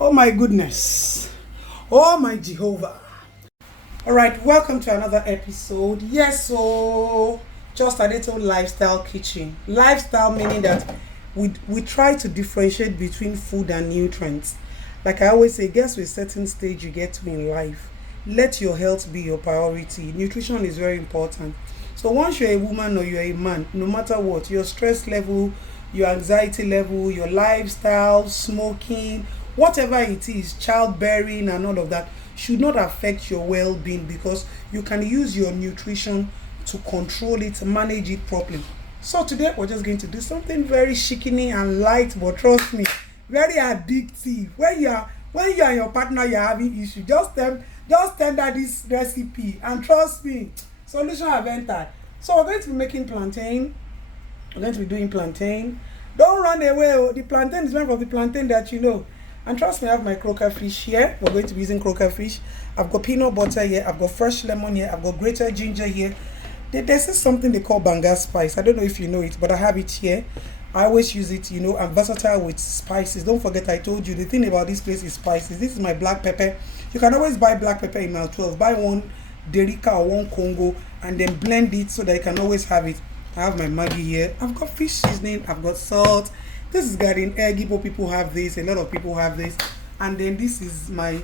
Oh my goodness. Oh my Jehovah. All right, welcome to another episode. Yes, so Justadetoun Lifestyle Kitchen. Lifestyle meaning that we try to differentiate between food and nutrients. Like I always say, guess with a certain stage you get to in life. Let your health be your priority. Nutrition is very important. So once you're a woman or you're a man, no matter what, your stress level, your anxiety level, your lifestyle, smoking, whatever it is, childbearing and all of that should not affect your well-being because you can use your nutrition to control it, manage it properly. So today we're just going to do something very shikini and light, but trust me, very addictive. When you and your partner you're having issue, just tender this recipe and trust me, solution have entered. So we're going to be making plantain. We're going to be doing plantain. Don't run away. Oh. The plantain is one of the plantain that you know. And trust me, I have my croaker fish here. We're going to be using croaker fish. I've got peanut butter here. I've got fresh lemon here. I've got grated ginger here. There's something they call banga spice. I don't know if you know it, but I have it here. I always use it, I'm versatile with spices. Don't forget I told you, the thing about this place is spices. This is my black pepper. You can always buy black pepper in Mile 12. Buy one Derica or one Congo and then blend it so that you can always have it. I have my Maggi here. I've got fish seasoning. I've got salt. This is garden egg. Igbo people have this. A lot of people have this. And then this is my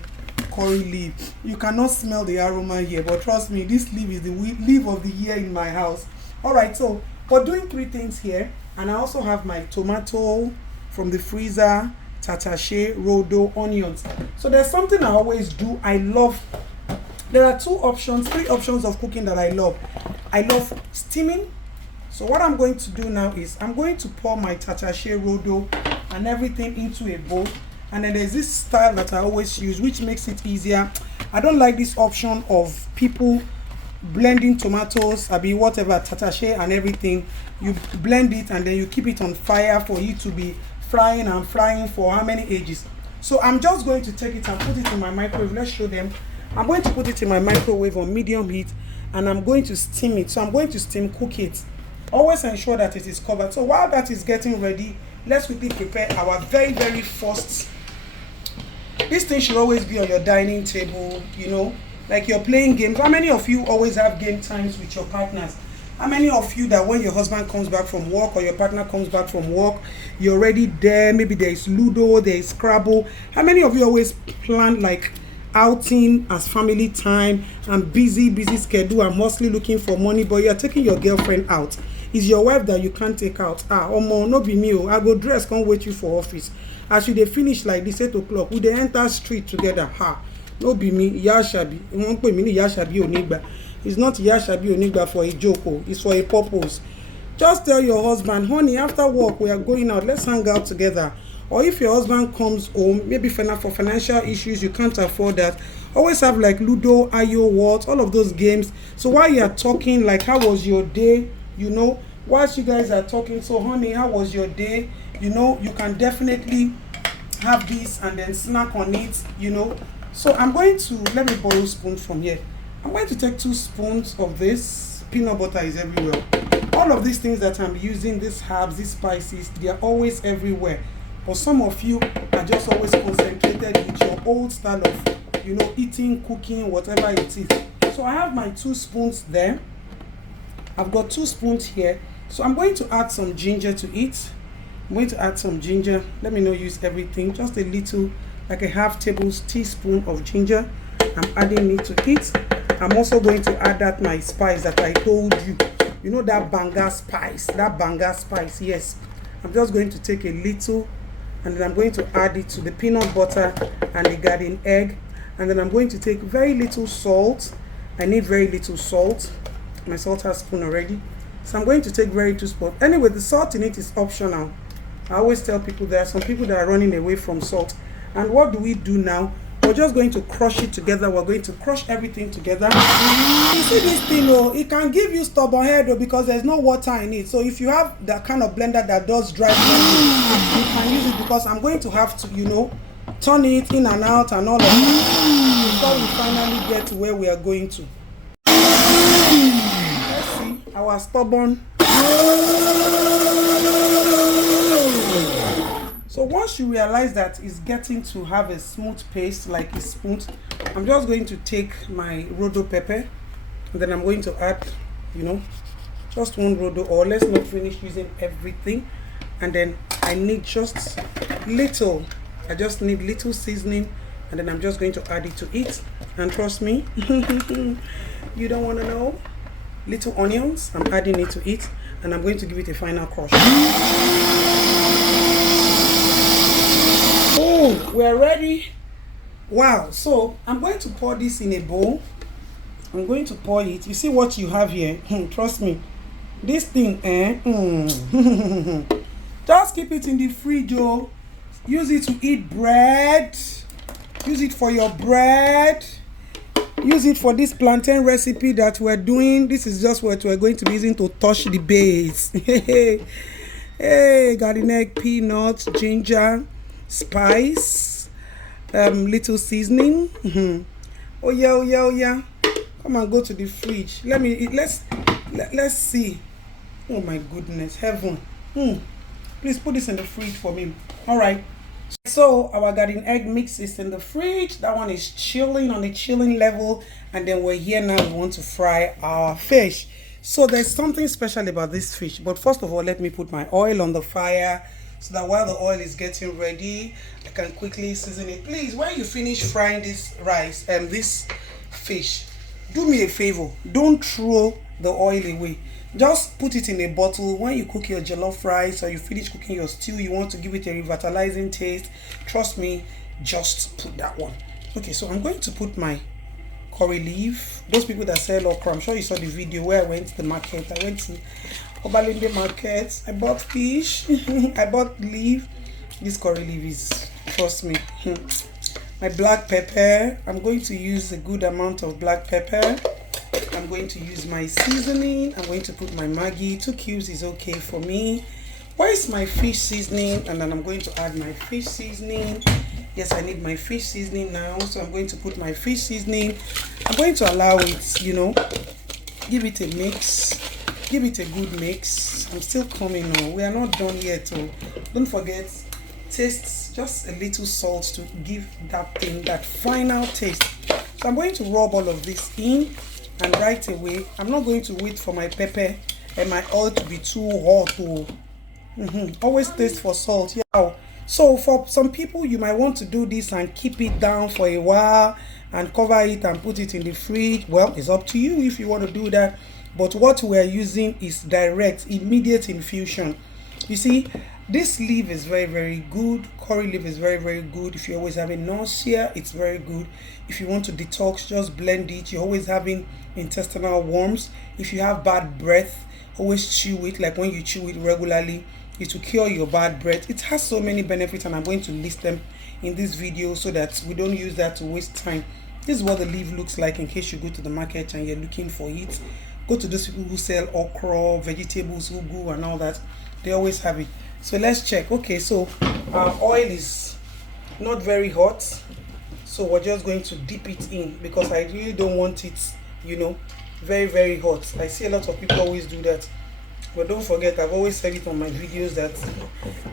curry leaf. You cannot smell the aroma here, but trust me, this leaf is the leaf of the year in my house. All right, so we're doing three things here. And I also have my tomato from the freezer, tatashe, rodo, onions. So there's something I always do. There are three options of cooking that I love. I love steaming. So what I'm going to do now is I'm going to pour my tatashe, rodo and everything into a bowl. And then there's this style that I always use, which makes it easier. I don't like this option of people blending tomatoes, whatever, tatashe and everything. You blend it and then you keep it on fire for you to be frying and frying for how many ages. So I'm just going to take it and put it in my microwave. Let's show them. I'm going to put it in my microwave on medium heat and I'm going to steam it. So I'm going to steam cook it. Always ensure that it is covered. So while that is getting ready, let's quickly prepare our very, very first. This thing should always be on your dining table, like you're playing games. How many of you always have game times with your partners? How many of you that when your husband comes back from work or your partner comes back from work, you're already there? Maybe there is Ludo, there is Scrabble. How many of you always plan like outing as family time and busy schedule and mostly looking for money, but you're taking your girlfriend out? Is your wife that you can't take out? Omo, no be me. I go dress, can't wait you for office. As you dey finish like this 8 o'clock, we dey enter street together. No be me, Yashabi. You won't put me Yashabi Onigba. It's not Yashabi Onigba for a joke, it's for a purpose. Just tell your husband, honey, after work we are going out, let's hang out together. Or if your husband comes home, maybe for financial issues, you can't afford that, always have like Ludo, Ayo, what, all of those games. So while you are talking, like how was your day, whilst you guys are talking, so honey, how was your day? You can definitely have this and then snack on it, So I'm going to, let me borrow a spoon from here. I'm going to take 2 spoons of this. Peanut butter is everywhere. All of these things that I'm using, these herbs, these spices, they are always everywhere. But some of you are just always concentrated with your old style of, eating, cooking, whatever it is. So I have my 2 spoons there. I've got 2 spoons here. So I'm going to add some ginger to it. I'm going to add some ginger. Let me not use everything. Just a little, like a half teaspoon of ginger. I'm adding it to it. I'm also going to add that my spice that I told you. That banga spice. That banga spice, yes. I'm just going to take a little and then I'm going to add it to the peanut butter and the garden egg. And then I'm going to take very little salt. I need very little salt. My salt has spoon already. So I'm going to take very little salt. Anyway, the salt in it is optional. I always tell people there are some people that are running away from salt. And what do we do now? We're just going to crush it together. We're going to crush everything together. You see this thing, it can give you stubborn head because there's no water in it. So if you have that kind of blender that does dry blending, you can use it because I'm going to have to, turn it in and out and all of that before we finally get to where we are going to. Let's see our stubborn. So So once you realize that it's getting to have a smooth paste, like it's smooth, I'm just going to take my rodo pepper, and then I'm going to add, just one rodo, or let's not finish using everything. And then I need just little, I just need little seasoning, and then I'm just going to add it to it. And trust me, you don't want to know, little onions, I'm adding it to it, and I'm going to give it a final crush. Oh, we're ready. Wow. So I'm going to pour this in a bowl. I'm going to pour it. You see what you have here? Trust me, this thing, just keep it in the fridge, oh. Use it to eat bread. Use it for your bread. Use it for this plantain recipe that we're doing. This is just what we're going to be using to touch the base. Hey, garden egg, peanuts, ginger, spice, little seasoning. Oh yeah. Come and go to the fridge. Let's see. Oh my goodness, heaven. Please put this in the fridge for me. All right. So our garden egg mix is in the fridge. That one is chilling on the chilling level, and then we're here now. We want to fry our fish. So there's something special about this fish, but first of all, let me put my oil on the fire so that while the oil is getting ready, I can quickly season it. Please, when you finish frying this rice and this fish, do me a favor, don't throw the oil away. Just put it in a bottle. When you cook your jollof rice or you finish cooking your stew, you want to give it a revitalizing taste, trust me, just put that one. Okay, so I'm going to put my curry leaf. Those people that sell okra, I'm sure you saw the video where I went to the market. I went to Obalende market. I bought fish. I bought leaf. This curry leaf is, trust me. My black pepper. I'm going to use a good amount of black pepper. I'm going to use my seasoning. I'm going to put my Maggi. 2 cubes is okay for me. Where is my fish seasoning? And then I'm going to add my fish seasoning. Yes, I need my fish seasoning now. So I'm going to put my fish seasoning. I'm going to allow it, give it a mix. Give it a good mix. I'm still coming now. We are not done yet. Oh. Don't forget, taste just a little salt to give that thing that final taste. So I'm going to rub all of this in. And right away, I'm not going to wait for my pepper and my oil to be too hot. Always taste for salt. Yeah. So for some people, you might want to do this and keep it down for a while and cover it and put it in the fridge. Well, it's up to you if you want to do that. But what we're using is direct, immediate infusion. You see, this leaf is very, very good. Curry leaf is very, very good. If you're always having nausea, it's very good. If you want to detox, just blend it. You're always having intestinal worms. If you have bad breath, always chew it. Like when you chew it regularly, it will cure your bad breath. It has so many benefits, and I'm going to list them in this video so that we don't use that to waste time. This is what the leaf looks like in case you go to the market and you're looking for it. Go to those people who sell okra, vegetables, ugu, and all that. They always have it. So let's check. Okay, so our oil is not very hot, so we're just going to dip it in because I really don't want it, very, very hot. I see a lot of people always do that, but don't forget, I've always said it on my videos that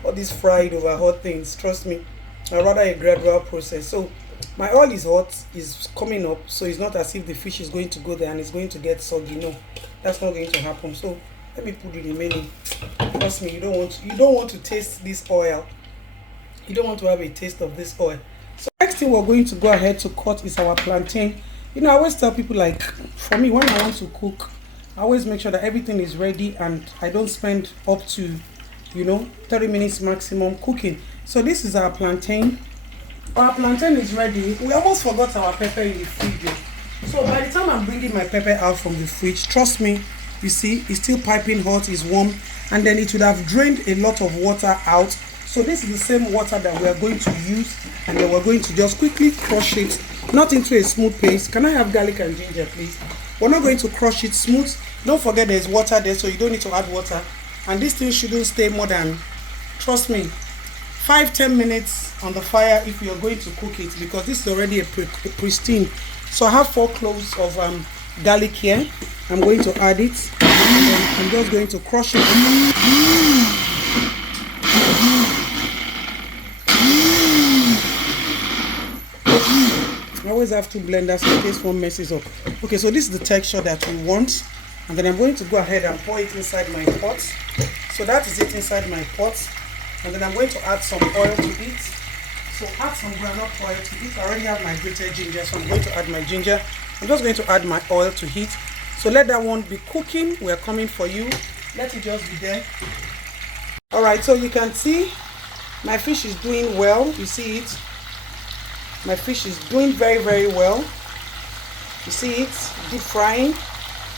all these fried over hot things, trust me, I'd rather a gradual process. So my oil is hot, is coming up, so it's not as if the fish is going to go there and it's going to get soggy. No, that's not going to happen. So let me put the remaining. Trust me, you don't want to taste this oil. You don't want to have a taste of this oil. So next thing we're going to go ahead to cut is our plantain. I always tell people, like, for me, when I want to cook, I always make sure that everything is ready and I don't spend up to 30 minutes maximum cooking. So this is our plantain. Our plantain is ready. We almost forgot our pepper in the fridge. So by the time I'm bringing my pepper out from the fridge, trust me, you see, it's still piping hot, it's warm, and then it would have drained a lot of water out. So this is the same water that we are going to use, and then we're going to just quickly crush it, not into a smooth paste. Can I have garlic and ginger, please? We're not going to crush it smooth. Don't forget there's water there, so you don't need to add water. And this thing shouldn't stay more than, trust me, 5-10 minutes on the fire if you're going to cook it, because this is already a pristine. So I have 4 cloves of garlic here. I'm going to add it, and then I'm just going to crush it. always have two blenders in case one messes up. Okay, so this is the texture that we want, and then I'm going to go ahead and pour it inside my pot. So that is it inside my pot, and then I'm going to add some oil to it. So add some groundnut oil to it. I already have my grated ginger, so I'm going to add my ginger. I'm just going to add my oil to it. So let that one be cooking. We're coming for you. Let it just be there. All right, so you can see my fish is doing well. You see it? My fish is doing very, very well. You see it? Deep frying,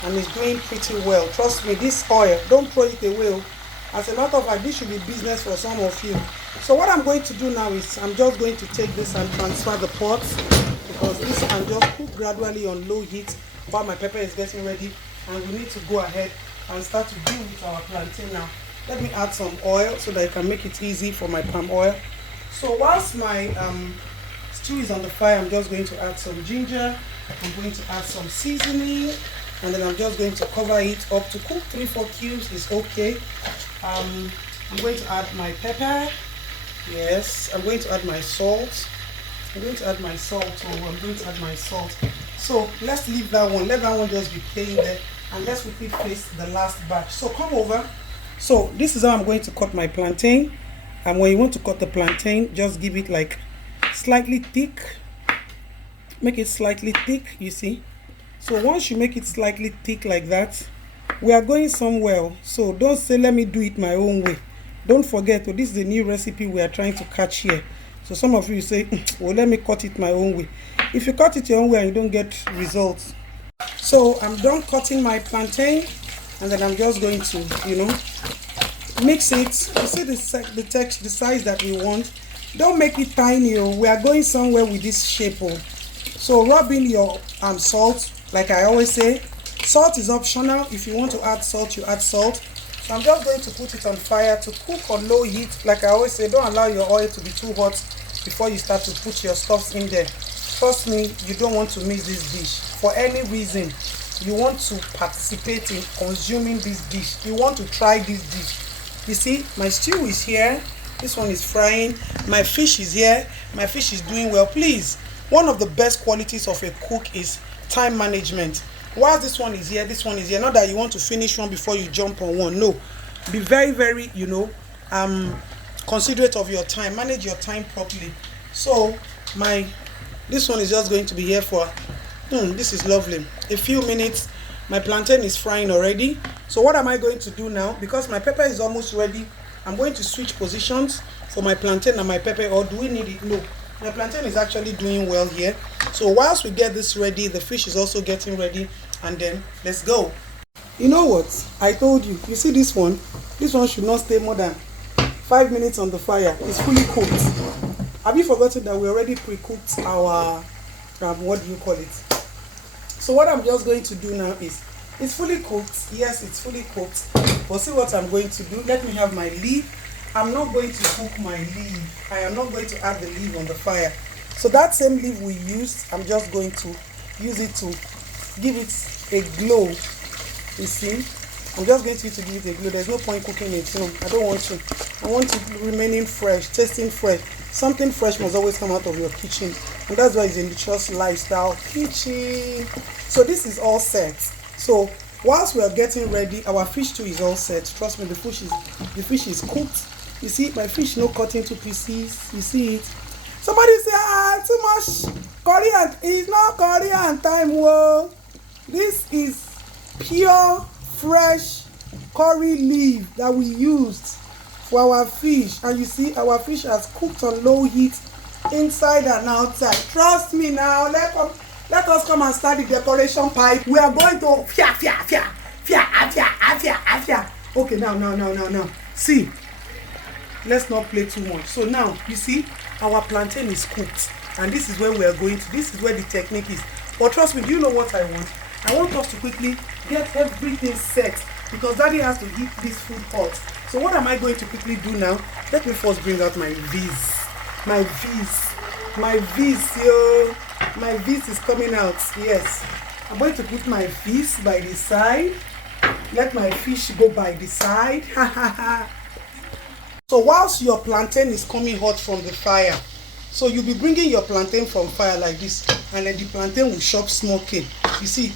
and it's doing pretty well. Trust me, this oil, don't throw it away. As a matter of fact, this should be business for some of you. So what I'm going to do now is I'm just going to take this and transfer the pot, because this can just cook gradually on low heat while my pepper is getting ready, and we need to go ahead and start to deal with our plantain now. Let me add some oil so that I can make it easy for my palm oil. So whilst my stew is on the fire, I'm just going to add some ginger. I'm going to add some seasoning, and then I'm just going to cover it up to cook 3-4 cubes is okay. I'm going to add my pepper. Yes, I'm going to add my salt. I'm going to add my salt. So let's leave that one. Let that one just be playing there, and let's quickly place the last batch. So come over. So this is how I'm going to cut my plantain. And when you want to cut the plantain, just give it like slightly thick. Make it slightly thick, you see. So once you make it slightly thick like that, we are going somewhere. So don't say let me do it my own way. Don't forget, this is a new recipe we are trying to catch here. So some of you say, well, let me cut it my own way. If you cut it your own way and you don't get results. So I'm done cutting my plantain, and then I'm just going to, mix it. You see the texture, the size that we want. Don't make it tiny. We are going somewhere with this shape. So rub in your salt. Like I always say, salt is optional. If you want to add salt, you add salt. So I'm just going to put it on fire to cook on low heat. Like I always say, don't allow your oil to be too hot before you start to put your stuffs in there. Trust me, you don't want to miss this dish. For any reason, you want to participate in consuming this dish. You want to try this dish. You see, my stew is here. This one is frying. My fish is here. My fish is doing well. Please, one of the best qualities of a cook is time management. While this one is here, this one is here. Not that you want to finish one before you jump on one. No. Be very, very, considerate of your time. Manage your time properly. So, this one is just going to be here for, this is lovely. A few minutes. My plantain is frying already. So what am I going to do now? Because my pepper is almost ready, I'm going to switch positions for my plantain and my pepper. Or do we need it? No. My plantain is actually doing well here. So whilst we get this ready, the fish is also getting ready. And then, let's go. You know what? I told you. You see this one? This one should not stay more than 5 minutes on the fire. It's fully cooked. Have you forgotten that we already pre-cooked our, what do you call it? So what I'm just going to do now is, it's fully cooked. Yes, it's fully cooked. But see what I'm going to do. Let me have my leaf. I'm not going to cook my leaf. I am not going to add the leaf on the fire. So that same leaf we used, I'm just going to use it to give it a glow. You see? I'm just going to use it to give it a glow. There's no point cooking it. No, I don't want to. I want it remaining fresh, tasting fresh. Something fresh must always come out of your kitchen. And that's why it's a nutritious lifestyle kitchen. So this is all set. So whilst we are getting ready, our fish too is all set. Trust me, the fish is cooked. You see, my fish no cut into pieces. You see it? Somebody say, too much Korean. It's not Korean time, whoa. This is pure, fresh curry leaf that we used for our fish. And you see, our fish has cooked on low heat, inside and outside. Trust me now. Let us come and start the decoration pipe. We are going to Okay, now. See, let's not play too much. So now, you see, our plantain is cooked. And this is where we are going to. This is where the technique is. But trust me, do you know what I want? I want us to quickly get everything set, because Daddy has to heat this food hot. So what am I going to quickly do now? Let me first bring out my V's. My V's, yo. My V's is coming out. Yes. I'm going to put my V's by the side. Let my fish go by the side. So whilst your plantain is coming hot from the fire, So you'll be bringing your plantain from fire like this, and then the plantain will chop smoking. You see.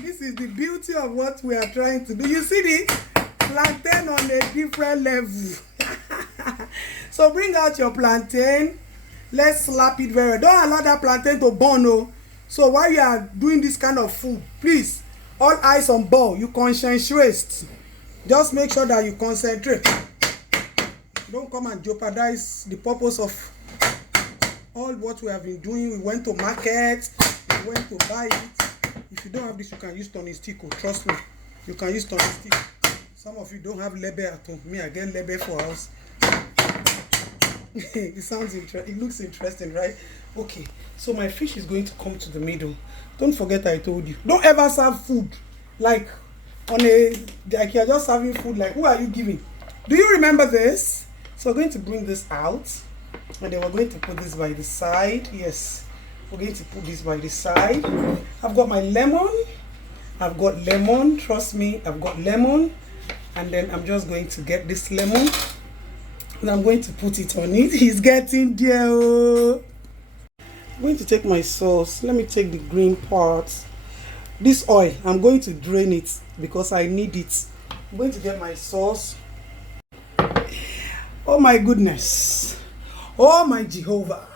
This is the beauty of what we are trying to do. You see this plantain on a different level. So bring out your plantain. Let's slap it very well. Don't allow that plantain to burn. Oh. So while you are doing this kind of food, please, all eyes on ball. You concentrate. Just make sure that you concentrate. Don't come and jeopardize the purpose of all what we have been doing. We went to market. We went to buy it. If you don't have this, you can use turning stick. Oh, trust me, you can use turning stick. Some of you don't have label at home. Me, I get label for house. It sounds interesting. It looks interesting, right? Okay, so my fish is going to come to the middle. Don't forget I told you. Don't ever serve food like like you're just serving food. Like, who are you giving? Do you remember this? So we're going to bring this out, and then we're going to put this by the side. Yes, we're going to put this by the side. I've got my lemon. I've got lemon. Trust me, I've got lemon. And then I'm just going to get this lemon, and I'm going to put it on it. He's getting there. Oh. I'm going to take my sauce. Let me take the green part. This oil, I'm going to drain it because I need it. I'm going to get my sauce. Oh my goodness. Oh my Jehovah.